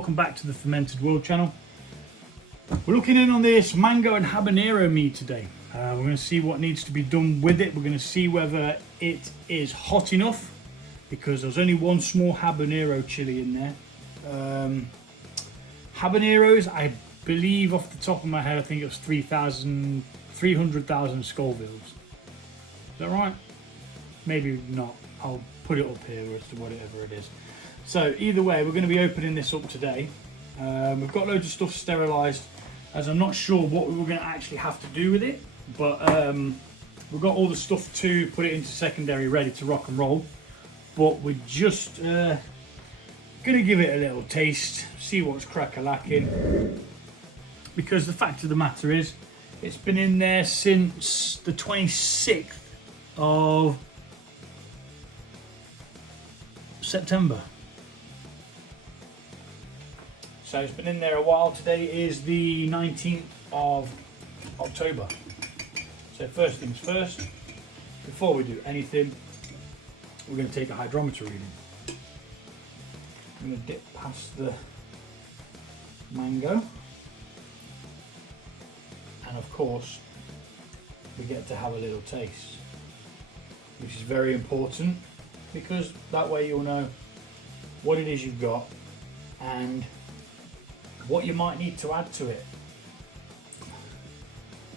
welcome back to the Fermented World channel. We're looking in on this mango and habanero mead today. We're going to see what needs to be done with it. We're going to see whether it is hot enough, because there's only one small habanero chili in there. Habaneros, I believe off the top of my head, I think it was 300,000 Scovilles. Is that right? Maybe not. I'll put it up here as to whatever it is. So either way, we're going to be opening this up today. We've got loads of stuff sterilised, as I'm not sure what we were going to actually have to do with it, but we've got all the stuff to put it into secondary ready to rock and roll. But we're just going to give it a little taste, see what's crack-a-lacking, because the fact of the matter is it's been in there since the 26th of September. So it's been in there a while. Today is the 19th of October. So first things first, before we do anything, we're going to take a hydrometer reading. I'm going to dip past the mango. And of course, we get to have a little taste, which is very important, because that way you'll know what it is you've got and what you might need to add to it.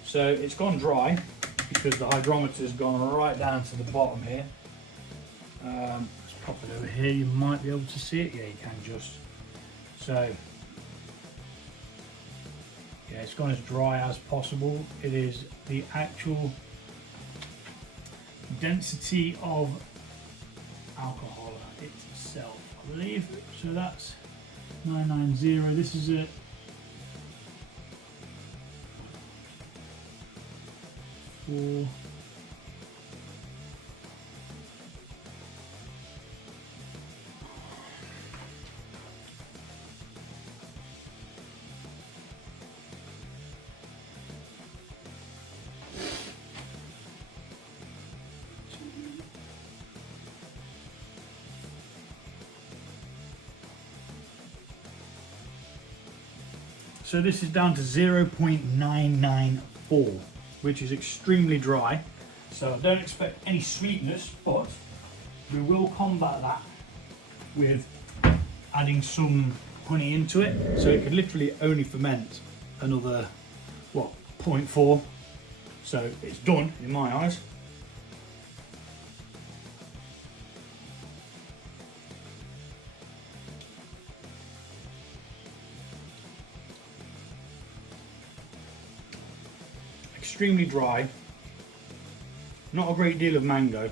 So it's gone dry because the hydrometer's gone right down to the bottom here. Let's pop it over here, you might be able to see it. Yeah, you can just. So yeah, it's gone as dry as possible. It is the actual density of alcohol itself, I believe. So that's 990. This is a 4. So this is down to 0.994, which is extremely dry. So I don't expect any sweetness, but we will combat that with adding some honey into it. So it could literally only ferment another, what, 0.4. So it's done in my eyes. Extremely dry, not a great deal of mango,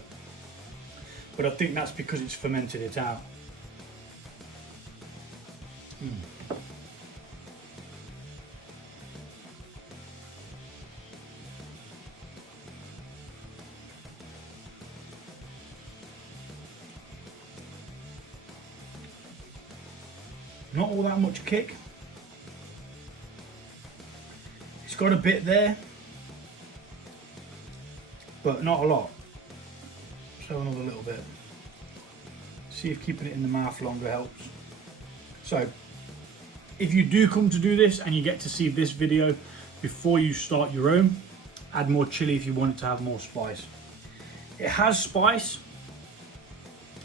but I think that's because it's fermented it out. Not all that much kick. It's got a bit there, but not a lot. So another little bit. See if keeping it in the mouth longer helps. So if you do come to do this and you get to see this video before you start your own, add more chili if you want it to have more spice. It has spice.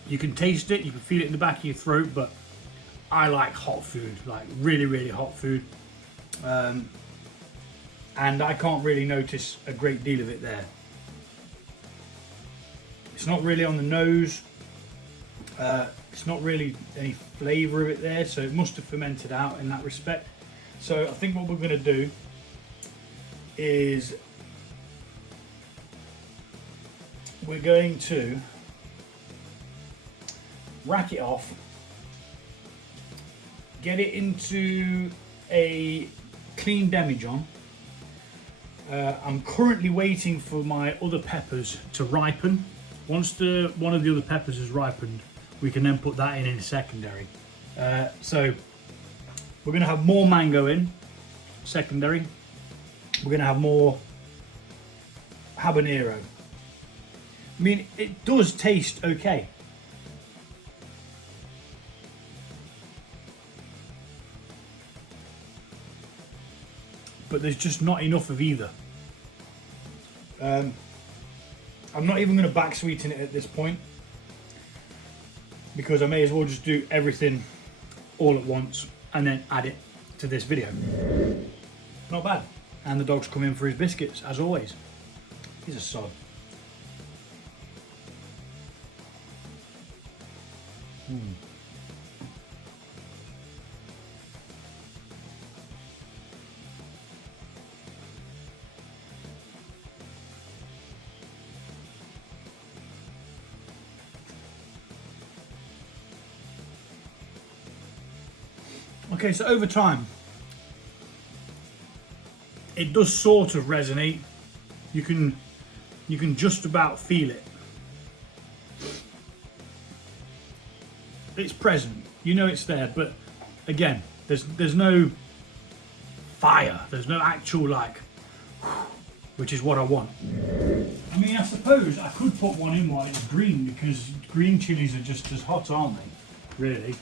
You can taste it, you can feel it in the back of your throat, but I like hot food, like really, really hot food. And I can't really notice a great deal of it there. It's not really on the nose. It's not really any flavour of it there, so it must have fermented out in that respect. So I think what we're going to do is we're going to rack it off, get it into a clean demijohn. I'm currently waiting for my other peppers to ripen. Once one of the other peppers has ripened, we can then put that in secondary. So we're going to have more mango in secondary. We're going to have more habanero. I mean, it does taste okay. but there's just not enough of either. I'm not even going to back sweeten it at this point, because I may as well just do everything all at once and then add it to this video. Not bad. And the dog's come in for his biscuits, as always. He's a sod. Okay, so over time, it does sort of resonate. You can just about feel it. It's present, you know it's there, but again, there's no fire, there's no actual like, which is what I want. I mean, I suppose I could put one in while it's green, because green chilies are just as hot, aren't they? Really.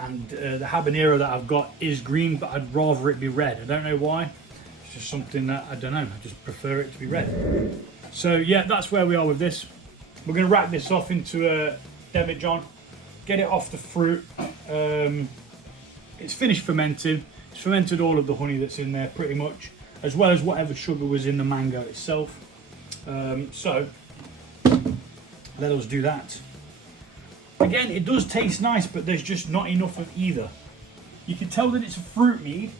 And the habanero that I've got is green, but I'd rather it be red. I don't know why. It's just something that, I don't know, I just prefer it to be red. So yeah, that's where we are with this. We're going to wrap this off into a demijohn, get it off the fruit. It's finished fermenting. It's fermented all of the honey that's in there pretty much, as well as whatever sugar was in the mango itself. So let us do that. Again, it does taste nice, but there's just not enough of either. You can tell that it's a fruit mead,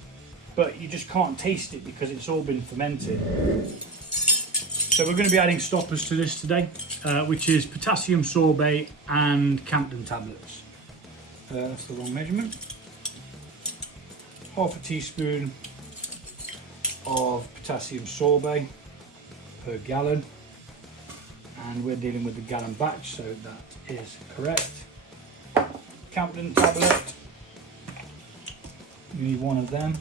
but you just can't taste it because it's all been fermented. So we're going to be adding stoppers to this today, which is potassium sorbate and Campden tablets. That's the wrong measurement. Half a teaspoon of potassium sorbate per gallon. And we're dealing with the gallon batch, so that is correct. Campden tablet, you need one of them.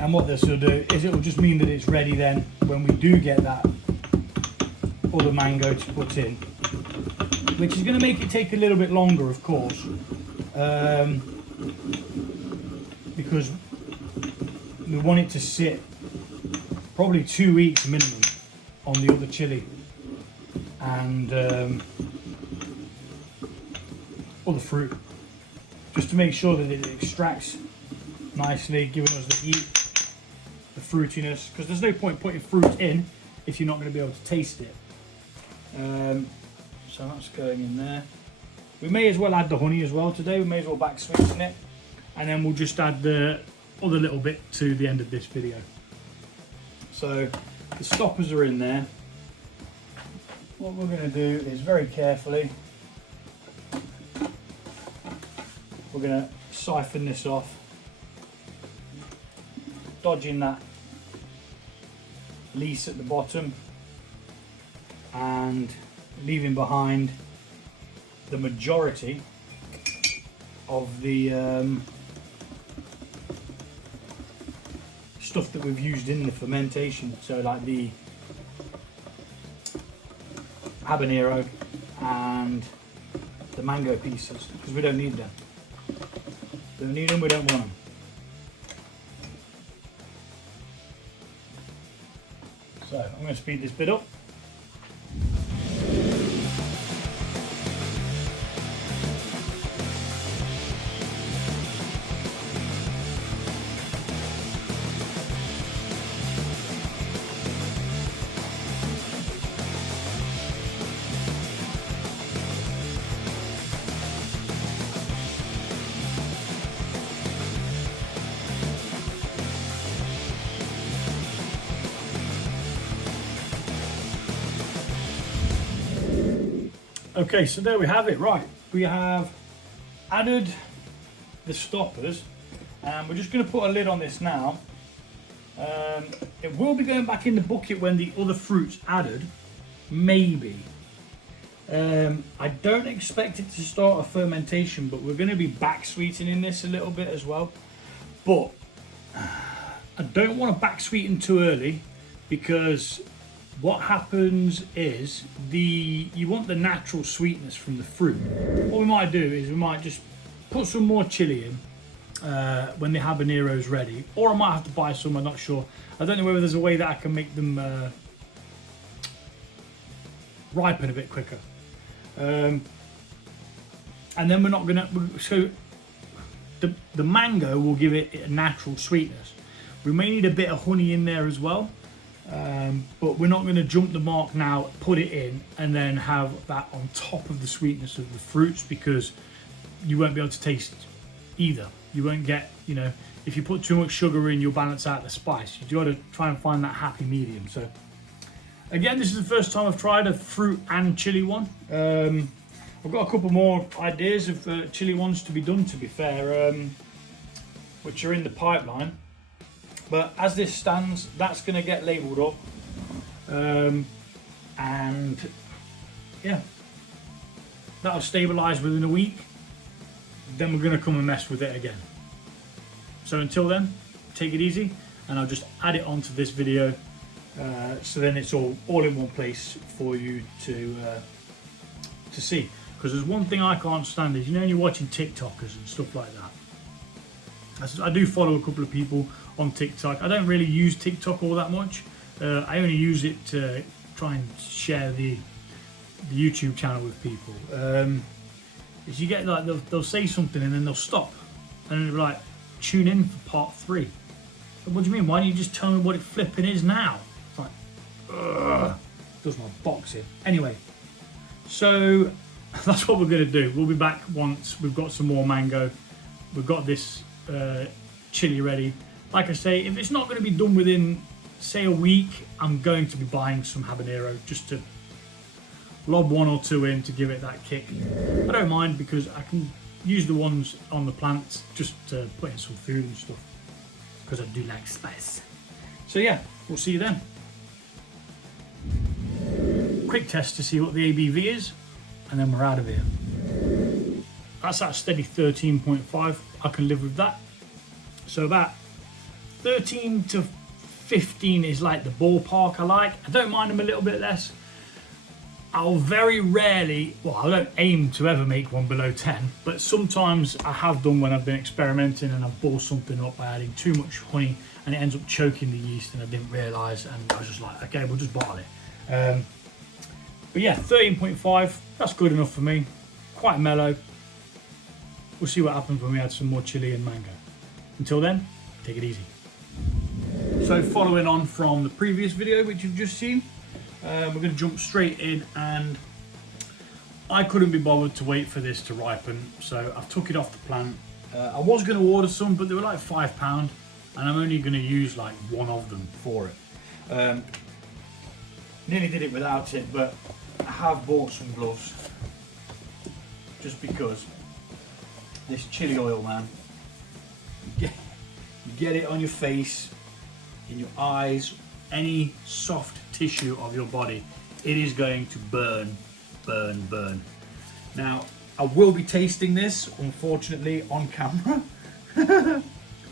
And what this will do is it will just mean that it's ready then when we do get that other mango to put in, which is going to make it take a little bit longer, of course, because we want it to sit probably 2 weeks minimum on the other chili and other fruit, just to make sure that it extracts nicely, giving us the heat, the fruitiness, because there's no point putting fruit in if you're not going to be able to taste it. So that's going in there. We may as well add the honey as well today. We may as well back sweeten it, and then we'll just add the other little bit to the end of this video. So the stoppers are in there. What we're going to do is very carefully, we're going to siphon this off, dodging that lees at the bottom and leaving behind the majority of the stuff that we've used in the fermentation, so like the habanero and the mango pieces, because we don't need them. Don't need them, we don't want them. So I'm going to speed this bit up. Okay, so there we have it. Right, we have added the stoppers, and we're just going to put a lid on this now. It will be going back in the bucket when the other fruit's added, maybe. I don't expect it to start a fermentation, but we're going to be back sweetening this a little bit as well. But I don't want to back sweeten too early, because what happens is you want the natural sweetness from the fruit. What we might do is we might just put some more chili in when the habanero is ready, or I might have to buy some. I'm not sure. I don't know whether there's a way that I can make them ripen a bit quicker. And then we're not gonna. So the mango will give it a natural sweetness. We may need a bit of honey in there as well, but we're not going to jump the mark now, put it in, and then have that on top of the sweetness of the fruits, because you won't be able to taste either. You won't get, you know, if you put too much sugar in, you'll balance out the spice. You've got to try and find that happy medium. So again, this is the first time I've tried a fruit and chili one. I've got a couple more ideas of chili ones to be done, to be fair, which are in the pipeline. But as this stands, that's going to get labelled up, and yeah, that'll stabilise within a week. Then we're going to come and mess with it again. So until then, take it easy, and I'll just add it onto this video, so then it's all in one place for you to see. Because there's one thing I can't stand is, you know, when you're watching TikTokers and stuff like that. I do follow a couple of people on TikTok. I don't really use TikTok all that much. I only use it to try and share the YouTube channel with people. Is you get like they'll say something and then they'll stop, and then they'll be like, tune in for part 3. What do you mean? Why don't you just tell me what it flipping is now? It's like, ugh, does my box in. Anyway, so that's what we're gonna do. We'll be back once we've got some more mango. We've got this chili ready. Like I say, if it's not going to be done within, say, a week, I'm going to be buying some habanero just to lob 1 or 2 in to give it that kick. I don't mind, because I can use the ones on the plants just to put in some food and stuff, because I do like spice. So yeah, we'll see you then. Quick test to see what the ABV is, and then we're out of here. That's at a steady 13.5. I can live with that. So about 13 to 15 is like the ballpark I like. I don't mind them a little bit less. I'll very rarely, well, I don't aim to ever make one below 10, but sometimes I have done when I've been experimenting and I've balled something up by adding too much honey and it ends up choking the yeast and I didn't realise, and I was just like, okay, we'll just bottle it. But yeah, 13.5, that's good enough for me. Quite mellow. We'll see what happens when we add some more chili and mango. Until then, take it easy. So following on from the previous video which you've just seen, we're going to jump straight in, and I couldn't be bothered to wait for this to ripen, so I've took it off the plant. I was going to order some, but they were like £5, and I'm only going to use like 1 of them for it. Nearly did it without it, but I have bought some gloves just because this chili oil, man, you get it on your face, in your eyes, any soft tissue of your body, it is going to burn, burn, burn. Now, I will be tasting this, unfortunately, on camera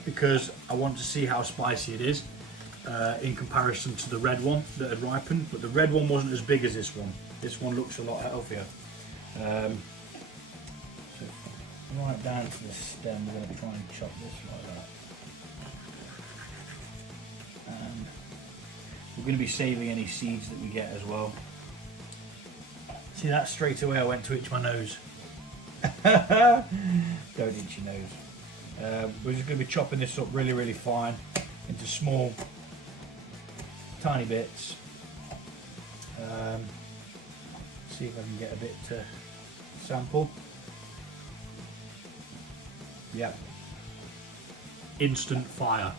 because I want to see how spicy it is in comparison to the red one that had ripened, but the red one wasn't as big as this one. This one looks a lot healthier. So right down to the stem, we're going to try and chop this like that. And we're going to be saving any seeds that we get as well. See that, straight away I went to itch my nose. Don't itch your nose. We're just going to be chopping this up really, really fine into small, tiny bits. See if I can get a bit to sample. Yep. Instant fire.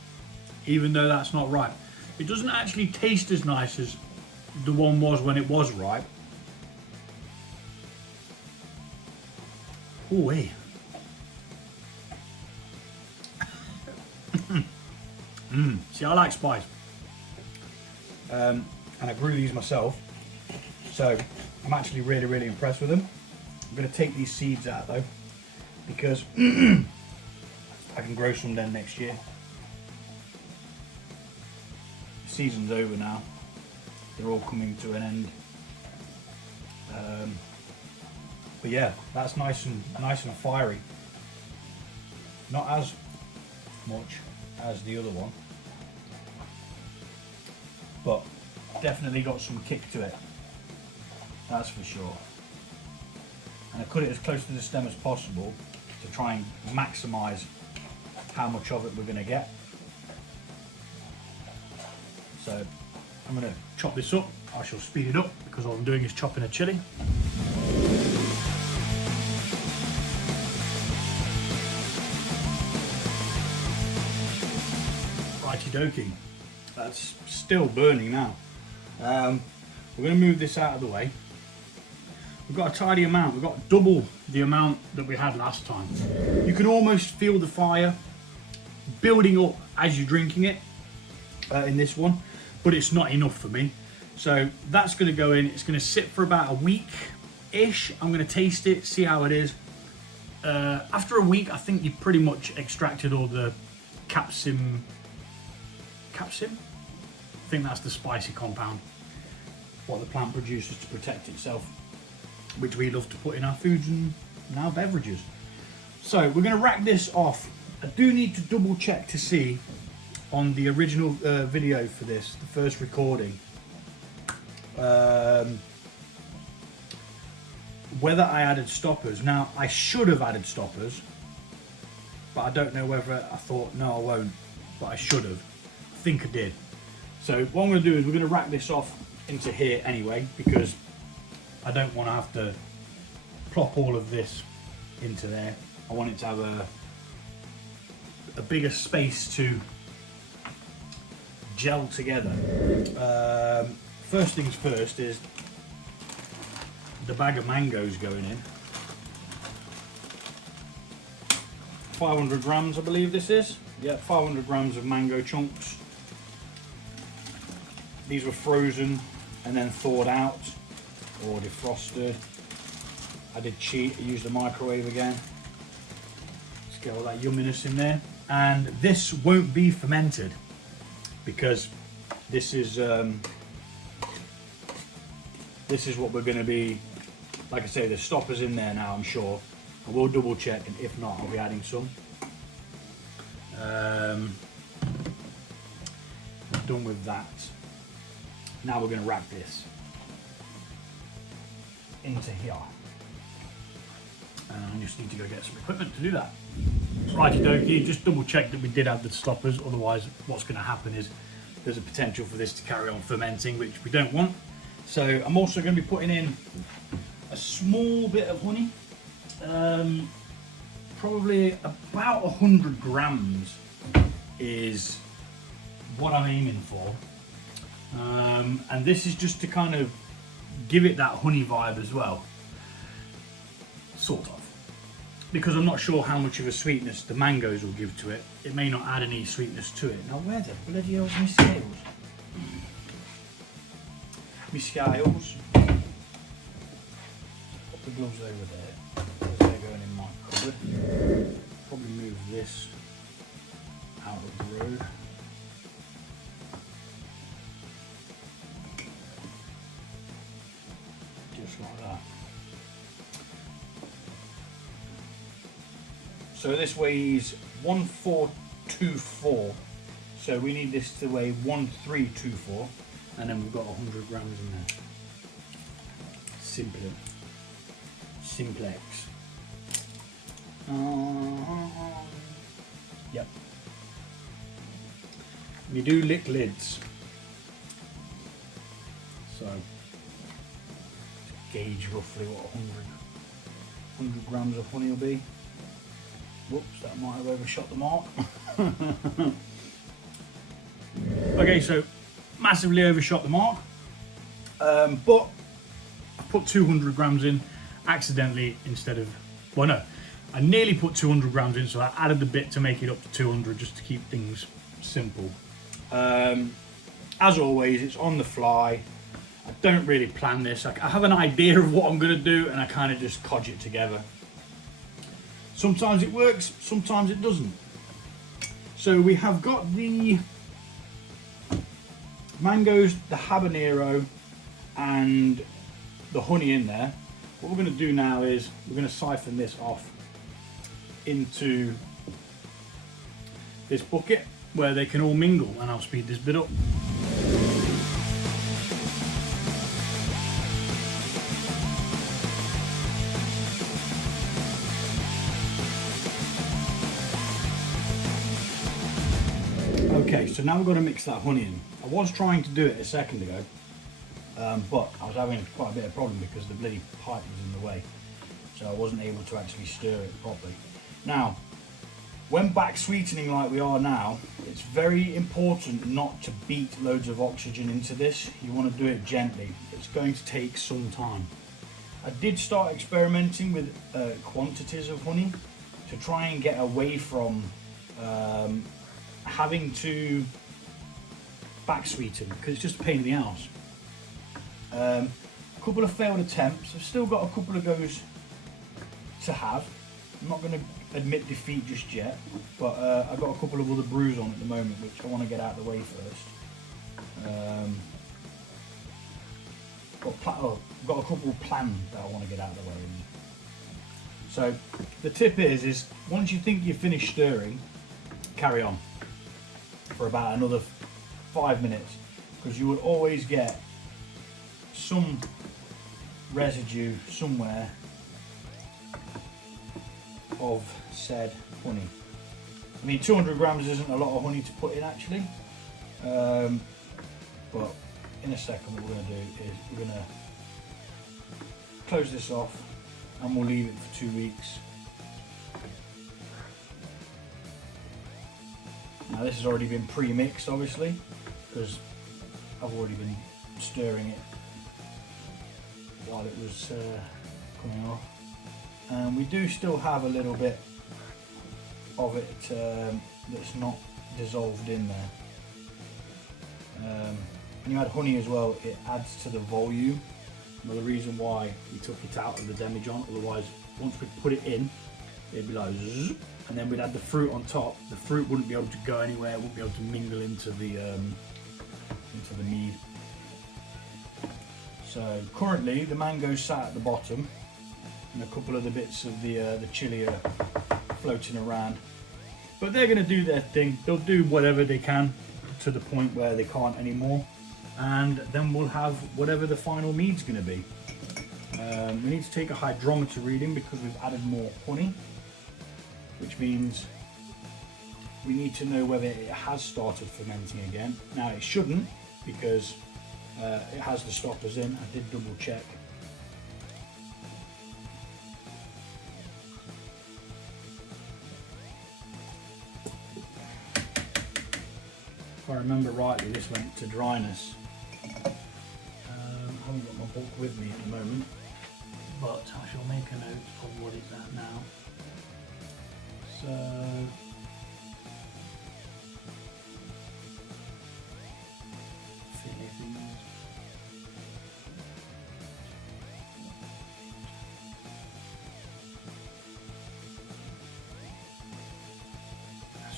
Even though that's not ripe. It doesn't actually taste as nice as the one was when it was ripe. Ooh-wee. See, I like spice. And I grew these myself. So I'm actually really, really impressed with them. I'm going to take these seeds out though, because I can grow some then next year. season's over now. They're all coming to an end. But yeah, that's nice and fiery. Not as much as the other one, but definitely got some kick to it. That's for sure. And I cut it as close to the stem as possible to try and maximise how much of it we're going to get. So I'm going to chop this up. I shall speed it up because all I'm doing is chopping a chilli. Righty dokie. That's still burning now. We're going to move this out of the way. We've got a tidy amount. We've got double the amount that we had last time. You can almost feel the fire building up as you're drinking it in this one, but it's not enough for me. So that's going to go in. It's going to sit for about a week-ish. I'm going to taste it, see how it is. After a week, I think you've pretty much extracted all the capsicum? I think that's the spicy compound, what the plant produces to protect itself, which we love to put in our foods and in our beverages. So we're going to rack this off. I do need to double check to see on the original video for this, the first recording, whether I added stoppers. Now I should have added stoppers, but I don't know whether I thought no I won't, but I should have. I think I did. So what I'm going to do is we're going to rack this off into here anyway, because I don't want to have to plop all of this into there. I want it to have a bigger space to gel together. First things first is the bag of mangoes going in. 500 grams I believe this is. Yeah, 500 grams of mango chunks. These were frozen and then thawed out or defrosted. I did cheat, I used the microwave again. Let's get all that yumminess in there. And this won't be fermented because this is what we're going to be, like I say, there's stoppers in there now, I'm sure. I will double check, and if not, I'll be adding some. Done with that. Now we're going to wrap this into here. And I just need to go get some equipment to do that. Righty dokie, just double check that we did add the stoppers, otherwise what's going to happen is there's a potential for this to carry on fermenting, which we don't want. So I'm also going to be putting in a small bit of honey, probably about 100 grams is what I'm aiming for. And this is just to kind of give it that honey vibe as well, sort of, because I'm not sure how much of a sweetness the mangoes will give to it. It may not add any sweetness to it. Now where the bloody hell's my scales? My scales. Put the gloves over there, because they're going in my cupboard. Probably move this out of the road. Just like that. So this weighs 1424. So we need this to weigh 1324, and then we've got 100 grams in there. Simplex. Yep. We do lick lids. So gauge roughly what 100 grams of honey will be. Whoops, that might have overshot the mark. Okay, so massively overshot the mark, but I put 200 grams in accidentally instead of, well no, I nearly put 200 grams in, so I added the bit to make it up to 200 just to keep things simple. As always, it's on the fly. I don't really plan this. I have an idea of what I'm going to do and I kind of just codge it together. Sometimes it works, sometimes it doesn't. So we have got the mangoes, the habanero, and the honey in there. What we're going to do now is we're going to siphon this off into this bucket where they can all mingle, and I'll speed this bit up. Okay, so now we've got to mix that honey in. I was trying to do it a second ago, but I was having quite a bit of problem because the bloody pipe was in the way, so I wasn't able to actually stir it properly. Now, when back sweetening like we are now, it's very important not to beat loads of oxygen into this. You want to do it gently. It's going to take some time. I did start experimenting with quantities of honey to try and get away from having to back sweeten, because it's just a pain in the ass. A couple of failed attempts. I've still got a couple of goes to have. I'm not going to admit defeat just yet, but I've got a couple of other brews on at the moment which I want to get out of the way first. Got a couple planned that I want to get out of the way. So the tip is once you think you've finished stirring, carry on for about another 5 minutes, because you will always get some residue somewhere of said honey. I mean, 200 grams isn't a lot of honey to put in actually, but in a second what we're going to do is we're going to close this off and we'll leave it for 2 weeks. Now this has already been pre-mixed obviously, because I've already been stirring it while it was coming off. And we do still have a little bit of it that's not dissolved in there. When you add honey as well, it adds to the volume. Another reason why we took it out of the demijohn, otherwise once we put it in, it'd be like zzz, and then we'd add the fruit on top. The fruit wouldn't be able to go anywhere, it wouldn't be able to mingle into the mead. So currently the mango's sat at the bottom, and a couple of the bits of the chilli are floating around. But they're going to do their thing. They'll do whatever they can to the point where they can't anymore, and then we'll have whatever the final mead's going to be. We need to take a hydrometer reading because we've added more honey, which means we need to know whether it has started fermenting again. Now it shouldn't, because it has the stoppers in. I did double check. If I remember rightly, this went to dryness. I haven't got my book with me at the moment, but I shall make a note of what it's at now. So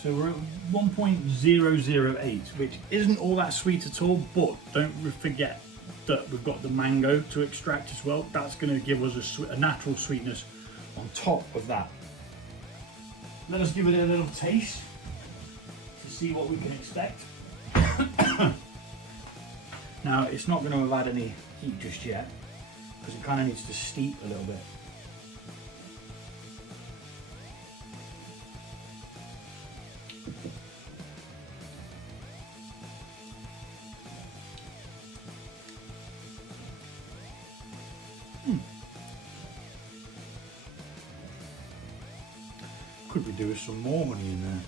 So we're at 1.008, which isn't all that sweet at all, but don't forget that we've got the mango to extract as well. That's going to give us a natural sweetness on top of that. Let us give it a little taste to see what we can expect. Now, it's not going to have had any heat just yet, because it kind of needs to steep a little bit. Could we do with some more honey in there?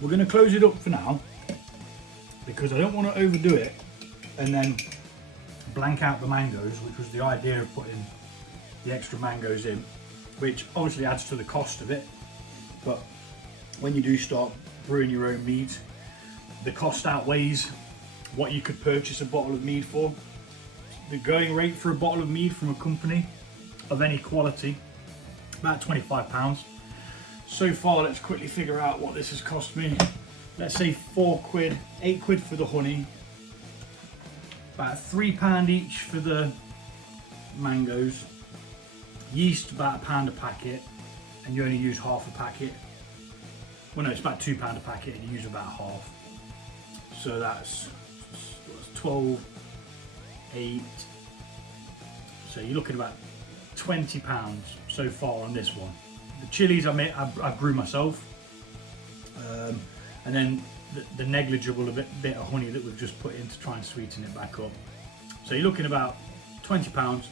We're going to close it up for now, because I don't want to overdo it and then blank out the mangoes, which was the idea of putting the extra mangoes in, which obviously adds to the cost of it, but when you do start brewing your own mead, the cost outweighs what you could purchase a bottle of mead for. The going rate for a bottle of mead from a company of any quality, about £25. So far, let's quickly figure out what this has cost me. Let's say £4, £8 for the honey, about £3 each for the mangoes, yeast about £1 a packet, and you only use half a packet. Well, no, it's about £2 a packet, and you use about half. So that's 12, 8. So you're looking at about £20 so far on this one. The chilies I brew myself, and then the negligible bit of honey that we've just put in to try and sweeten it back up. So you're looking about £20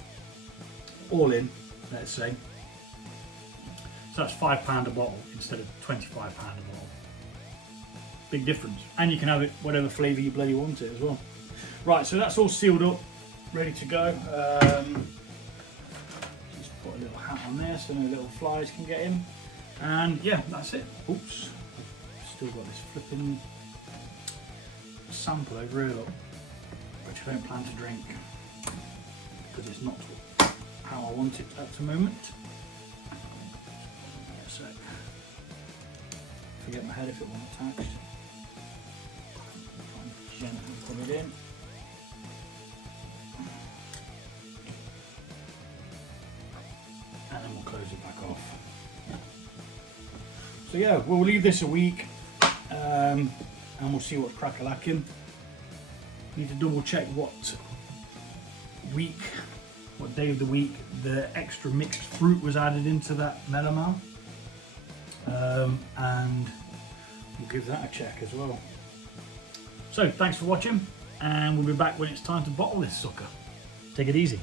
all in, let's say. So that's £5 a bottle instead of £25 a bottle. Big difference. And you can have it whatever flavour you bloody want it as well. Right, so that's all sealed up, ready to go. Just put a little hat on there so no little flies can get in. And yeah, that's it. Oops, I've still got this flipping sample over here, look, which I don't plan to drink because it's not how I want it at the moment. A sec. Forget my head if it wasn't attached. Try and gently put it in. And then we'll close it back off. So yeah, we'll leave this a week and we'll see what's crack-a-lacking. Need to double check what day of the week the extra mixed fruit was added into that melomel, and we'll give that a check as well. So thanks for watching, and we'll be back when it's time to bottle this sucker. Take it easy.